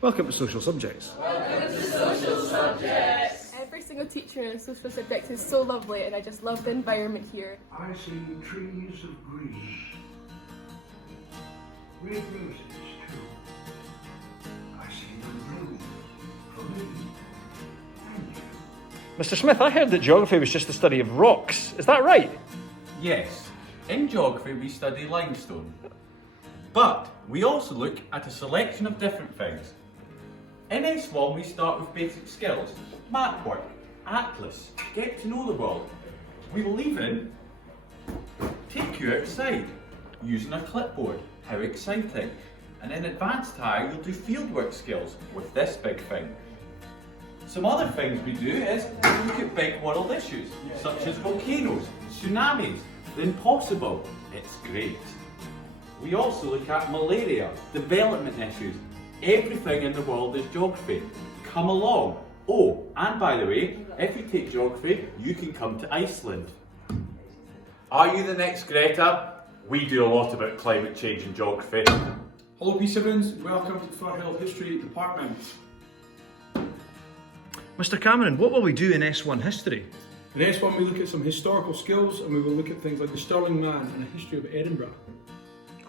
Welcome to Social Subjects. Welcome to Social Subjects. Every single teacher in social subjects is so lovely, and I just love the environment here. I see trees of green. Red roses too. I see them bloom for me and you. Mr. Smith, I heard that geography was just the study of rocks. Is that right? Yes, in geography we study limestone. But we also look at a selection of different things. In S1 we start with basic skills, map work, atlas, get to know the world. We will even take you outside using a clipboard. How exciting. And in advanced higher you'll do fieldwork skills with this big thing. Some other things we do is we look at big world issues such as volcanoes, tsunamis, the impossible. It's great. We also look at malaria, development issues. Everything in the world is geography. Come along. Oh, and by the way, if you take geography, you can come to Iceland. Are you the next Greta? We do a lot about climate change and geography. Hello P7s, welcome to Firrhill History Department. Mr. Cameron, what will we do in S1 history? In S1 we look at some historical skills and we will look at things like the Stirling Man and a history of Edinburgh.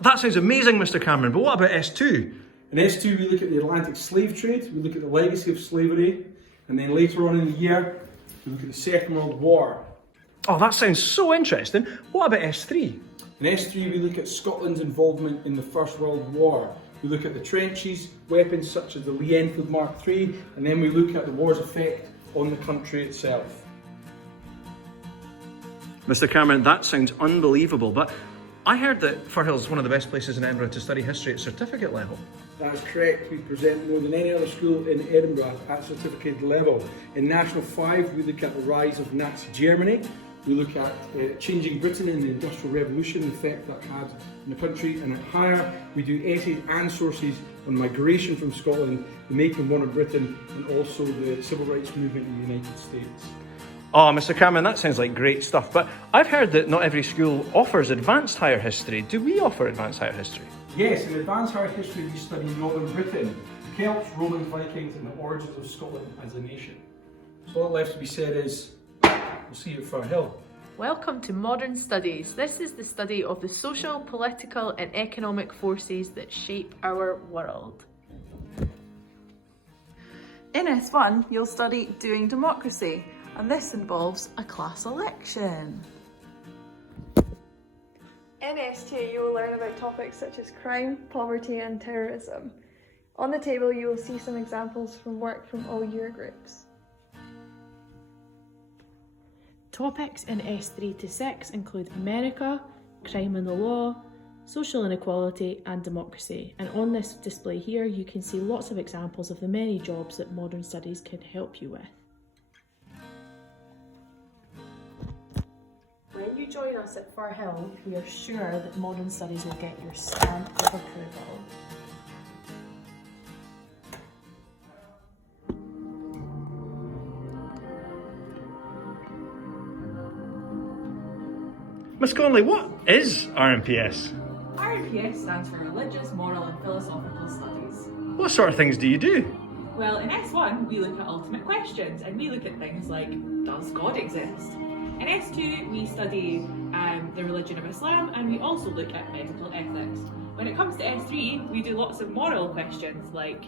That sounds amazing, Mr. Cameron, but what about S2? In S2 we look at the Atlantic slave trade, we look at the legacy of slavery, and then later on in the year we look at the Second World War. Oh, that sounds so interesting. What about S3? In S3 we look at Scotland's involvement in the First World War. We look at the trenches, weapons such as the Lee Enfield Mark III, and then we look at the war's effect on the country itself. Mr. Cameron, that sounds unbelievable, but I heard that Firrhill is one of the best places in Edinburgh to study history at certificate level. That's correct. We present more than any other school in Edinburgh at certificate level. In National 5 we look at the rise of Nazi Germany. We look at changing Britain in the Industrial Revolution, the effect that had in the country, and at higher we do essays and sources on migration from Scotland, the making one of Britain, and also the civil rights movement in the United States. Oh, Mr. Cameron, that sounds like great stuff, but I've heard that not every school offers advanced higher history. Do we offer advanced higher history? Yes, in advanced higher history we study Northern Britain, the Celts, Romans, Vikings, and the origins of Scotland as a nation. So all that left to be said is, we'll see you at Firrhill. Welcome to Modern Studies. This is the study of the social, political and economic forces that shape our world. In S1, you'll study doing democracy, and this involves a class election. In S2, you will learn about topics such as crime, poverty and terrorism. On the table, you will see some examples from work from all year groups. Topics in S3 to 6 include America, crime and the law, social inequality and democracy. And on this display here you can see lots of examples of the many jobs that modern studies can help you with. When you join us at Firrhill, we are sure that modern studies will get your stamp of approval. Miss Conley, what is RMPS? RMPS stands for Religious, Moral and Philosophical Studies. What sort of things do you do? Well, in S1 we look at ultimate questions and we look at things like, does God exist? In S2 we study the religion of Islam and we also look at medical ethics. When it comes to S3 we do lots of moral questions like,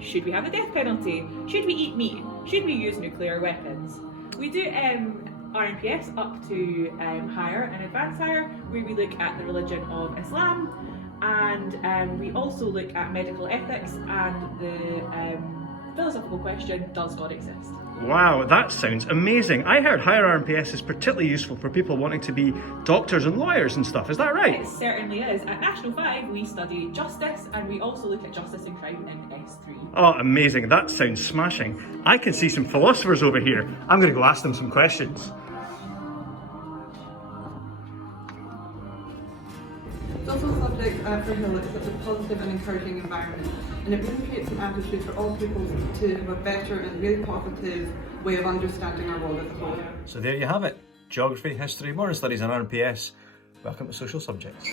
should we have the death penalty? Should we eat meat? Should we use nuclear weapons? We do RMPS up to higher and advanced higher, where we look at the religion of Islam, and we also look at medical ethics and the philosophical question, does God exist? Wow, that sounds amazing. I heard higher RMPS is particularly useful for people wanting to be doctors and lawyers and stuff, is that right? It certainly is. At National 5 we study justice and we also look at justice and crime in S3. Oh, amazing, that sounds smashing. I can see some philosophers over here. I'm going to go ask them some questions. Social subject for Hill is such a positive and encouraging environment, and it really creates an attitude for all pupils to have a better and really positive way of understanding our world as a whole. So there you have it. Geography, history, modern studies and RMPS. Welcome to Social Subjects.